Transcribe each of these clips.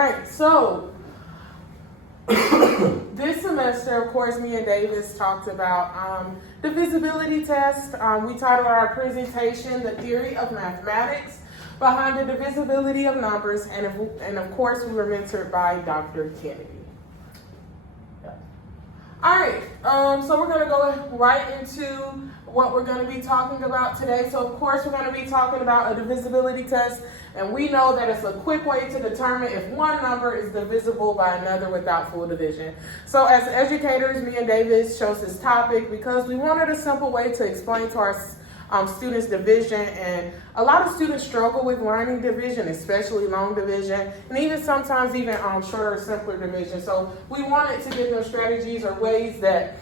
right, so this semester, of course, me and Davis talked about divisibility test. We titled our presentation, The Theory of Mathematics Behind the Divisibility of Numbers, and of course, we were mentored by Dr. Kennedy. All right, so we're going to go right into what we're going to be talking about today. So, of course, we're going to be talking about a divisibility test, and we know that it's a quick way to determine if one number is divisible by another without full division. So, as educators, me and Davis chose this topic because we wanted a simple way to explain to our students division, and a lot of students struggle with learning division, especially long division, and even sometimes even shorter, simpler division. So we wanted to give them strategies or ways that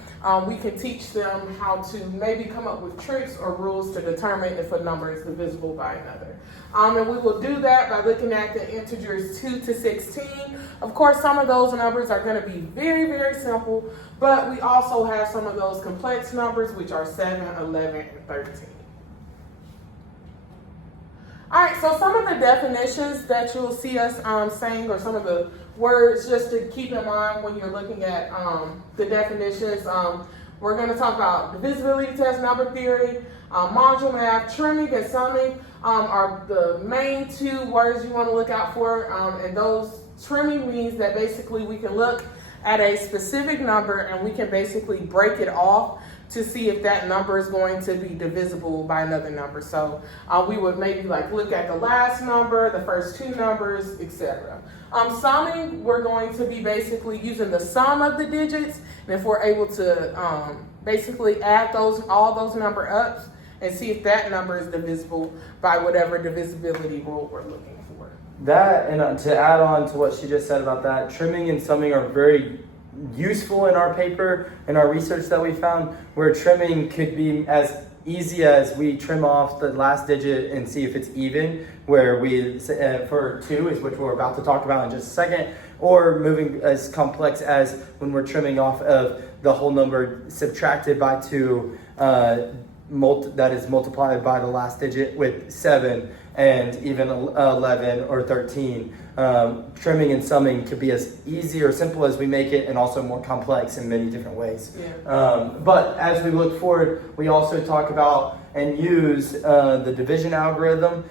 we can teach them how to maybe come up with tricks or rules to determine if a number is divisible by another. And we will do that by looking at the integers 2 to 16. Of course, some of those numbers are going to be very, very simple, but we also have some of those complex numbers, which are 7, 11, and 13. All right, so some of the definitions that you'll see us saying, or some of the words just to keep in mind when you're looking at the definitions. We're going to talk about divisibility test, number theory, module math, trimming, and summing are the main two words you want to look out for. And those trimming means that basically we can look at a specific number and we can basically break it off to see if that number is going to be divisible by another number. So we would maybe like look at the last number, the first two numbers, etc. Summing, we're going to be basically using the sum of the digits, and if we're able to basically add all those number ups and see if that number is divisible by whatever divisibility rule we're looking for. That, and to add on to what she just said about that, trimming and summing are very useful in our paper and our research that we found, where trimming could be as easy as we trim off the last digit and see if it's even, where we for 2 is which we're about to talk about in just a second, or moving as complex as when we're trimming off of the whole number subtracted by 2 that is multiplied by the last digit with 7 and even 11 or 13. Trimming and summing could be as easy or simple as we make it, and also more complex in many different ways. Yeah. But as we look forward, we also talk about and use the division algorithm,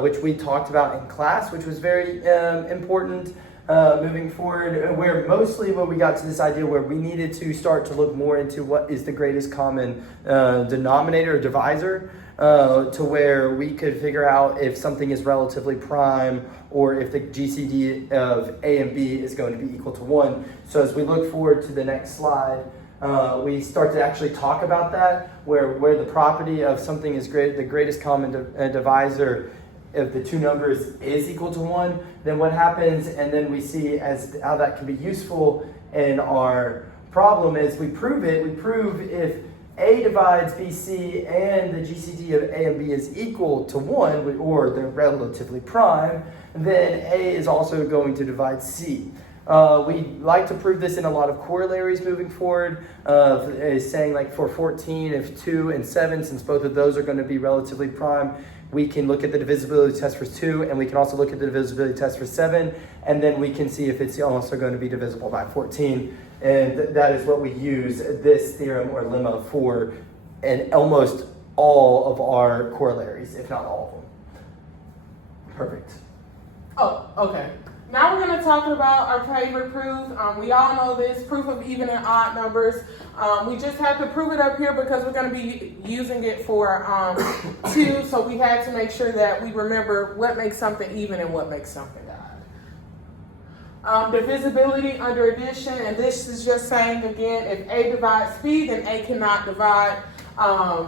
which we talked about in class, which was very important moving forward, where mostly when we got to this idea where we needed to start to look more into what is the greatest common denominator or divisor, to where we could figure out if something is relatively prime or if the GCD of A and B is going to be equal to 1. So as we look forward to the next slide, we start to actually talk about that, where the property of something is the greatest common divisor if the two numbers is equal to 1, then what happens, and then we see as how that can be useful in our problem is we prove if A divides BC and the GCD of A and B is equal to 1, or they're relatively prime, then A is also going to divide C. We like to prove this in a lot of corollaries moving forward, saying like for 14, if 2 and 7, since both of those are going to be relatively prime, we can look at the divisibility test for 2, and we can also look at the divisibility test for 7, and then we can see if it's also going to be divisible by 14. And that is what we use this theorem or lemma for in almost all of our corollaries, if not all of them. Perfect. Oh, okay. Now we're going to talk about our favorite proof. We all know this, proof of even and odd numbers. We just have to prove it up here because we're going to be using it for 2, so we had to make sure that we remember what makes something even and what makes something odd. Divisibility under addition, and this is just saying again, if A divides B, then A cannot divide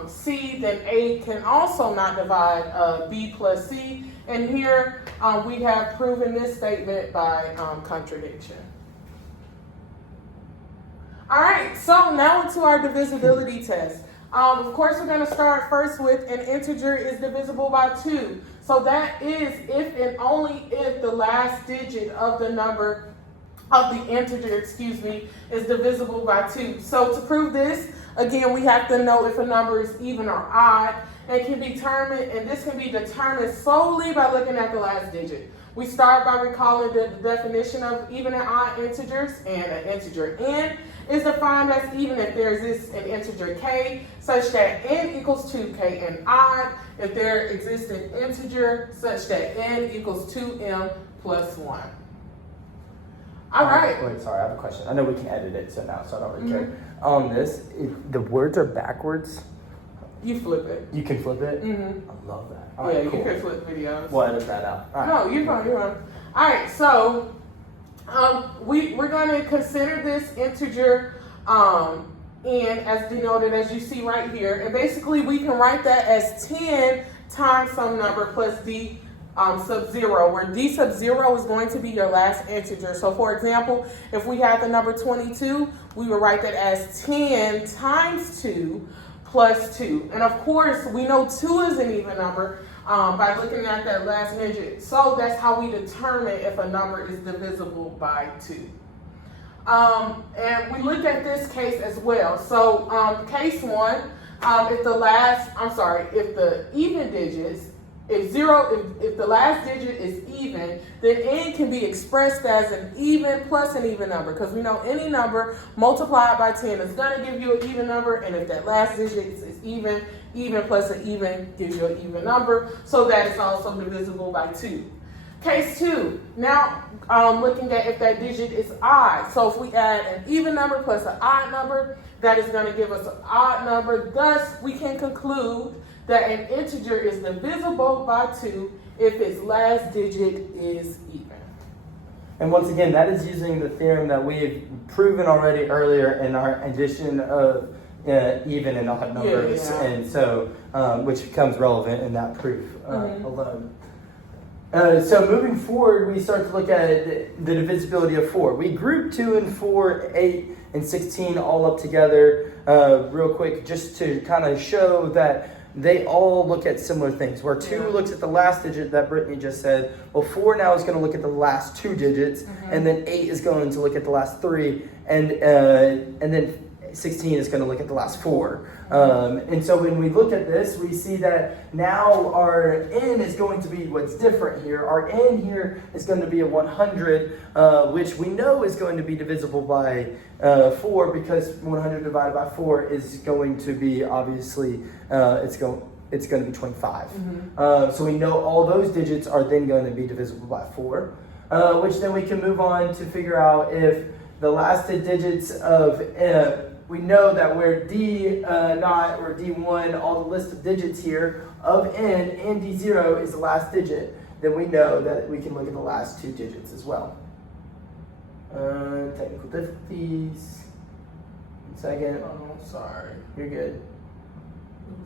C, then A can also not divide B plus C. And here we have proven this statement by contradiction. All right, so now to our divisibility test. Of course, we're going to start first with an integer is divisible by 2. So that is if and only if the last digit of the number of the integer, is divisible by 2. So to prove this, again, we have to know if a number is even or odd, and this can be determined solely by looking at the last digit, We start by recalling the definition of even and odd integers, and an integer n is defined as even if there exists an integer k such that n equals 2k, and odd if there exists an integer such that n equals 2m plus 1. All right. Wait, sorry, I have a question. I know we can edit it, so I don't really care. On this, if the words are backwards, you flip it. You can flip it? Mm-hmm. I love that. Yeah, Right, you cool. can flip videos. We'll edit that out. All right. No, you're fine, you're fine. All right, so we're going to consider this integer n as denoted as you see right here. And basically we can write that as 10 times some number plus d sub 0, where d sub 0 is going to be your last integer. So for example, if we had the number 22, we would write that as 10 times 2 plus 2. And of course, we know 2 is an even number by looking at that last digit. So that's how we determine if a number is divisible by 2. And we look at this case as well. So case 1, if the even digits, if the last digit is even, then n can be expressed as an even plus an even number, because we know any number multiplied by 10 is going to give you an even number, and if that last digit is even, even plus an even gives you an even number, so that is also divisible by 2. Case 2, now looking at if that digit is odd. So if we add an even number plus an odd number, that is going to give us an odd number. Thus, we can conclude that an integer is divisible by 2 if its last digit is even. And once again, that is using the theorem that we've proven already earlier in our addition of even and odd numbers, and so which becomes relevant in that proof alone. So moving forward, we start to look at the divisibility of 4. We group 2 and 4, 8, and 16 all up together real quick, just to kind of show that they all look at similar things. Where 2 looks at the last digit that Brittany just said, well, 4 now is going to look at the last 2 digits, and then 8 is going to look at the last 3, and then 16 is going to look at the last 4. And so when we look at this, we see that now our n is going to be what's different here. Our n here is going to be a 100, which we know is going to be divisible by 4, because 100 divided by 4 is going to be, obviously, it's going to be 25. So we know all those digits are then going to be divisible by 4, which then we can move on to figure out if the last digits of we know that where D naught or D1, all the list of digits here of n and D0 is the last digit, then we know that we can look at the last 2 digits as well. Technical difficulties. 1 second. Oh, sorry. You're good.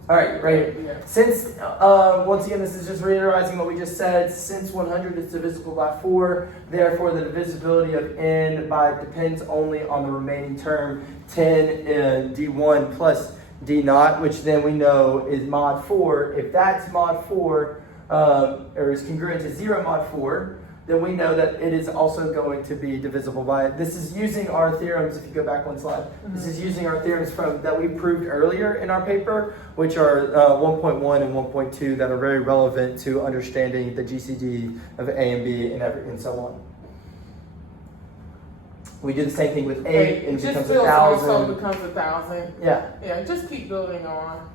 All right. Since, once again, this is just reiterating what we just said, since 100 is divisible by 4, therefore the divisibility of n depends only on the remaining term, 10 d1 plus d naught, which then we know is mod 4. If that's mod 4, or is congruent to 0 mod 4, then we know that it is also going to be divisible by it. This is using our theorems, if you go back one slide, this is using our theorems that we proved earlier in our paper, which are 1.1 and 1.2 that are very relevant to understanding the GCD of A and B and so on. We do the same thing with 8 and it becomes 1,000. So it becomes 1,000. Yeah, just keep building on.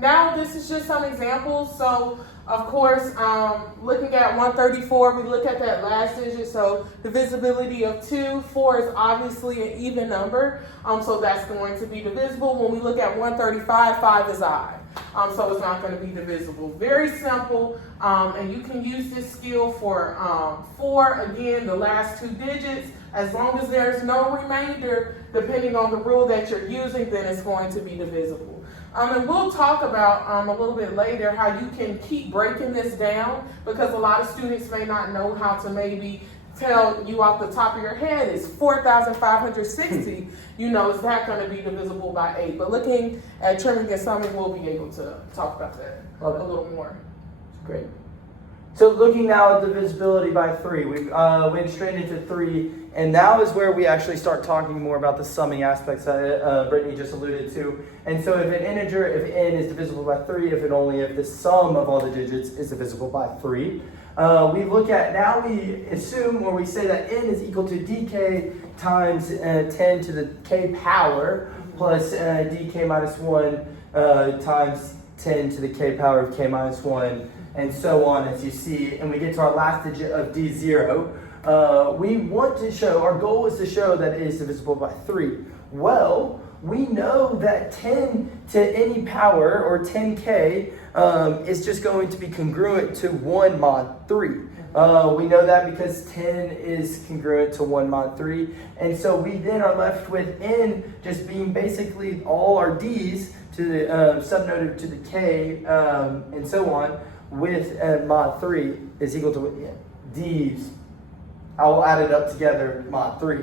Now this is just some examples. So of course, looking at 134, we look at that last digit. So divisibility of 2, 4 is obviously an even number. So that's going to be divisible. When we look at 135, 5 is odd. So it's not going to be divisible. Very simple. And you can use this skill for 4, again, the last 2 digits. As long as there's no remainder, depending on the rule that you're using, then it's going to be divisible. And we'll talk about a little bit later how you can keep breaking this down, because a lot of students may not know how to maybe tell you off the top of your head is 4,560, is that going to be divisible by 8? But looking at trimming and summing, we'll be able to talk about that a little more. Great. So looking now at divisibility by 3, we went straight into 3, and now is where we actually start talking more about the summing aspects that Brittany just alluded to. And so if an integer, if n is divisible by 3, if the sum of all the digits is divisible by 3, we look at, now we assume, or we say that n is equal to dk times 10 to the k power plus dk minus 1 times 10 to the k power of k minus 1, and so on, as you see. And we get to our last digit of d0. We want to show, our goal is to show that it is divisible by 3. Well, we know that 10 to any power, or 10k, is just going to be congruent to 1 mod 3. We know that because 10 is congruent to 1 mod 3. And so we then are left with n just being basically all our d's to the subnoted to the k, and so on, with mod 3 is equal to d's. I will add it up together, mod 3.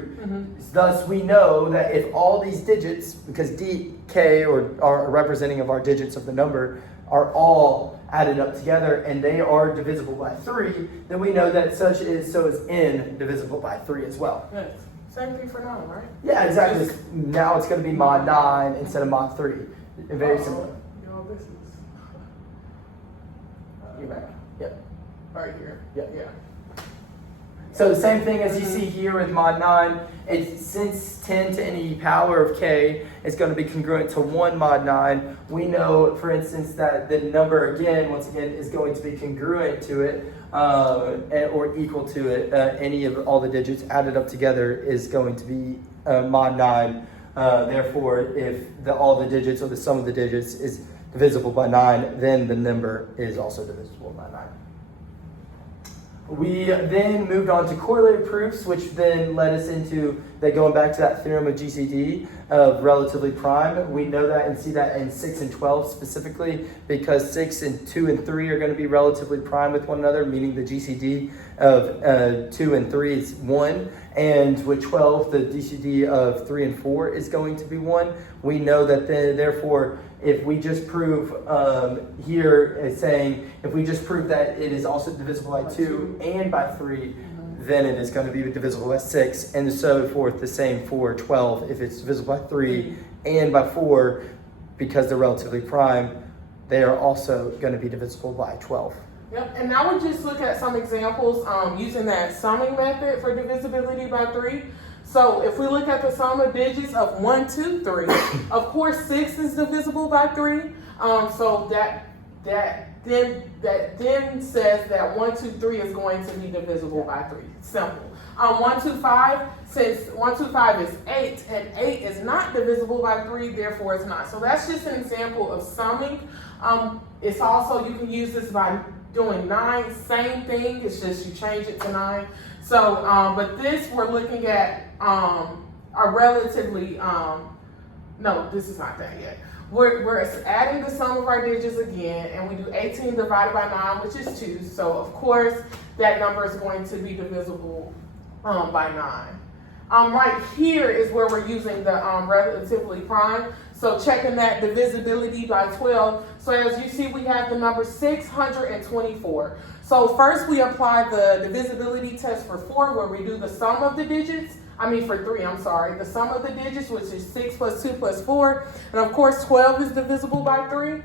Thus, we know that if all these digits, because d, k, or are representing of our digits of the number, are all added up together and they are divisible by 3, then we know that so is n divisible by 3 as well. Yes. Same thing for 9, right? Yeah, exactly. Now it's going to be mod 9 instead of mod 3. Very similar. This is... You're back. Yep. Right here. Yep. Yeah. So the same thing as you see here with mod 9, it's since 10 to any power of k is going to be congruent to 1 mod 9, we know, for instance, that the number once again, is going to be congruent to it, or equal to it. Any of all the digits added up together is going to be mod 9. Therefore, if all the digits or the sum of the digits is divisible by 9, then the number is also divisible by 9. We then moved on to correlated proofs, which then led us into going back to that theorem of GCD of relatively prime. We know that and see that in 6 and 12 specifically, because 6 and 2 and 3 are going to be relatively prime with one another, meaning the GCD of 2 and 3 is 1. And with 12, the GCD of 3 and 4 is going to be 1. We know that therefore, if we just prove here is saying, if we just prove that it is also divisible by 2 and by 3, then it is going to be divisible by 6, and so forth. The same for 12. If it's divisible by 3 and by 4, because they're relatively prime, they are also going to be divisible by 12. Yep, and now we'll just look at some examples using that summing method for divisibility by 3. So if we look at the sum of digits of 1, 2, 3, of course 6 is divisible by 3. So that then says that 1, 2, 3 is going to be divisible by 3. Simple. 1, 2, 5, since 1, 2, 5 is 8, and 8 is not divisible by 3, therefore it's not. So that's just an example of summing. It's also, you can use this by doing 9, same thing, it's just you change it to 9. So, but this we're looking at a relatively, no, this is not that yet. We're adding the sum of our digits again, and we do 18 divided by 9, which is 2. So, of course, that number is going to be divisible by 9. Right here is where we're using the relatively prime. So checking that divisibility by 12. So as you see, we have the number 624. So first we apply the divisibility test for 4, where we do the sum of the digits. For 3, I'm sorry. The sum of the digits, which is 6 plus 2 plus 4. And of course, 12 is divisible by 3.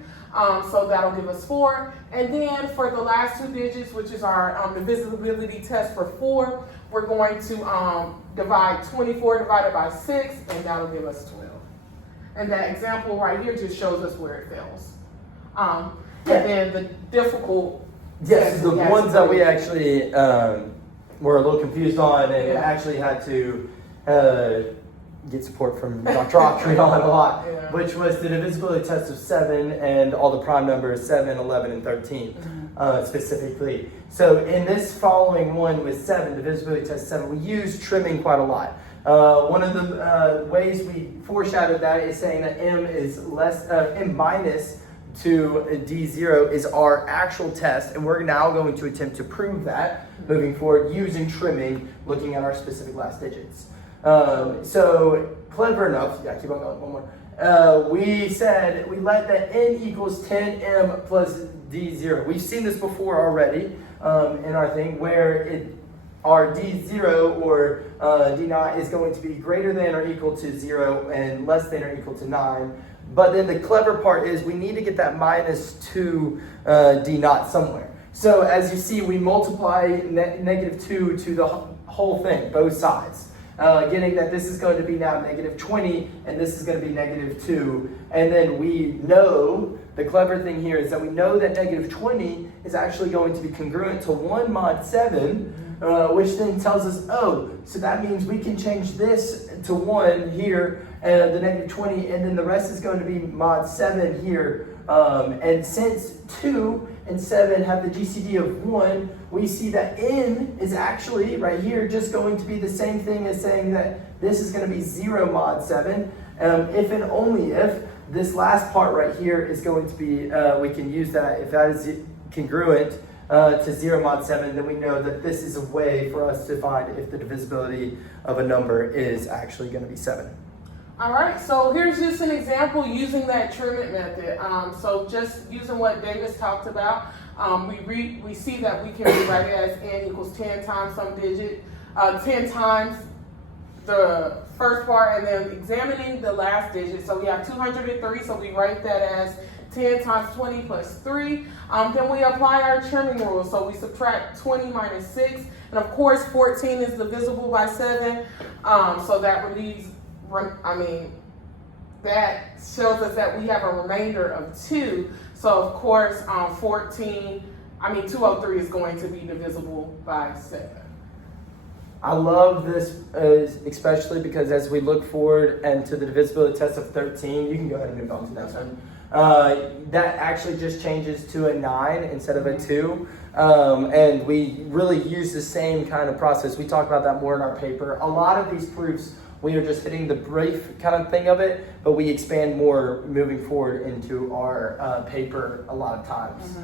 So that'll give us 4. And then for the last 2 digits, which is our divisibility test for 4, we're going to divide 24 divided by 6, and that'll give us 12. And that example right here just shows us where it fails. And then the difficult... Yes, the ones that we actually were a little confused on and actually had to get support from Dr. Autry on a lot, which was the divisibility test of 7 and all the prime numbers 7, 11, and 13 specifically. So in this following one with 7, divisibility test 7, we use trimming quite a lot. One of the ways we foreshadowed that is saying that m is m minus to d0 is our actual test, and we're now going to attempt to prove that moving forward using trimming, looking at our specific last digits. So clever enough, keep on going, one more. We said we let that n equals 10m plus d0. We've seen this before already in our thing, where our d0 or d0 is going to be greater than or equal to 0 and less than or equal to 9. But then the clever part is we need to get that minus 2 d0 somewhere. So as you see, we multiply negative 2 to the whole thing, both sides. Getting that this is going to be now negative 20 and this is going to be negative 2. And then we know, the clever thing here is that we know that negative 20 is actually going to be congruent to 1 mod 7, which then tells us, oh, so that means we can change this to 1 here, the negative 20, and then the rest is going to be mod 7 here. And since 2 and 7 have the GCD of 1, we see that n is actually, right here, just going to be the same thing as saying that this is going to be 0 mod 7, if and only if this last part right here is going to be, we can use that, if that is congruent to 0 mod 7, then we know that this is a way for us to find if the divisibility of a number is actually going to be 7. All right, so here's just an example using that trimment method. So just using what Davis talked about, we see that we can rewrite it as n equals 10 times some digit, 10 times the first part, and then examining the last digit. So we have 203, so we write that as 10 times 20 plus 3. Then we apply our trimming rule. So we subtract 20 minus 6. And of course, 14 is divisible by 7. So that relieves, that shows us that we have a remainder of 2. So of course, 203 is going to be divisible by 7. I love this, especially because as we look forward and to the divisibility test of 13, you can go ahead and move on to the next one. That actually just changes to a 9 instead of a 2. And we really use the same kind of process. We talk about that more in our paper. A lot of these proofs, we are just hitting the brief kind of thing of it, but we expand more moving forward into our paper a lot of times.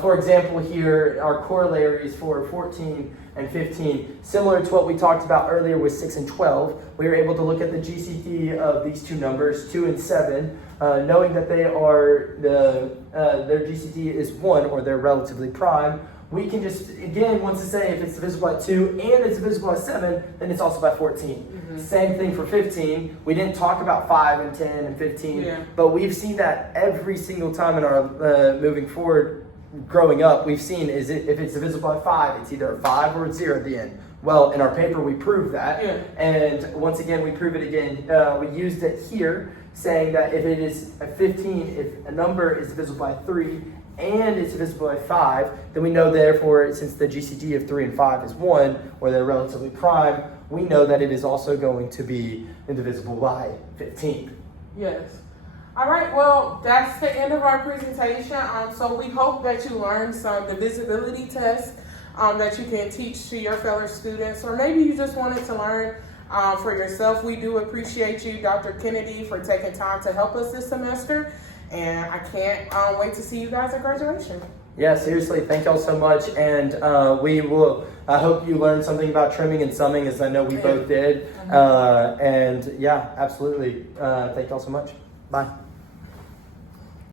For example, here, our corollaries for 14 and 15, similar to what we talked about earlier with 6 and 12, we were able to look at the GCD of these two numbers, 2 and 7, knowing that they are, their GCD is 1, or they're relatively prime. We can just, again, once to say if it's divisible by 2 and it's divisible by 7, then it's also by 14. Same thing for 15. We didn't talk about 5 and 10 and 15, but we've seen that every single time in our moving forward, growing up, we've seen if it's divisible by 5, it's either a 5 or a 0 at the end. Well, in our paper, we prove that. And once again, we prove it again. We used it here, saying that if it is a 15, if a number is divisible by 3, and it's divisible by 5, then we know therefore, since the GCD of 3 and 5 is 1, or they're relatively prime, we know that it is also going to be indivisible by 15. Yes. All right, well, that's the end of our presentation. So we hope that you learned some divisibility tests that you can teach to your fellow students, or maybe you just wanted to learn for yourself. We do appreciate you, Dr. Kennedy, for taking time to help us this semester. And I can't wait to see you guys at graduation. Yeah, seriously, thank y'all so much. And I hope you learned something about trimming and summing, as I know we both did. And yeah, absolutely. Thank y'all so much. Bye.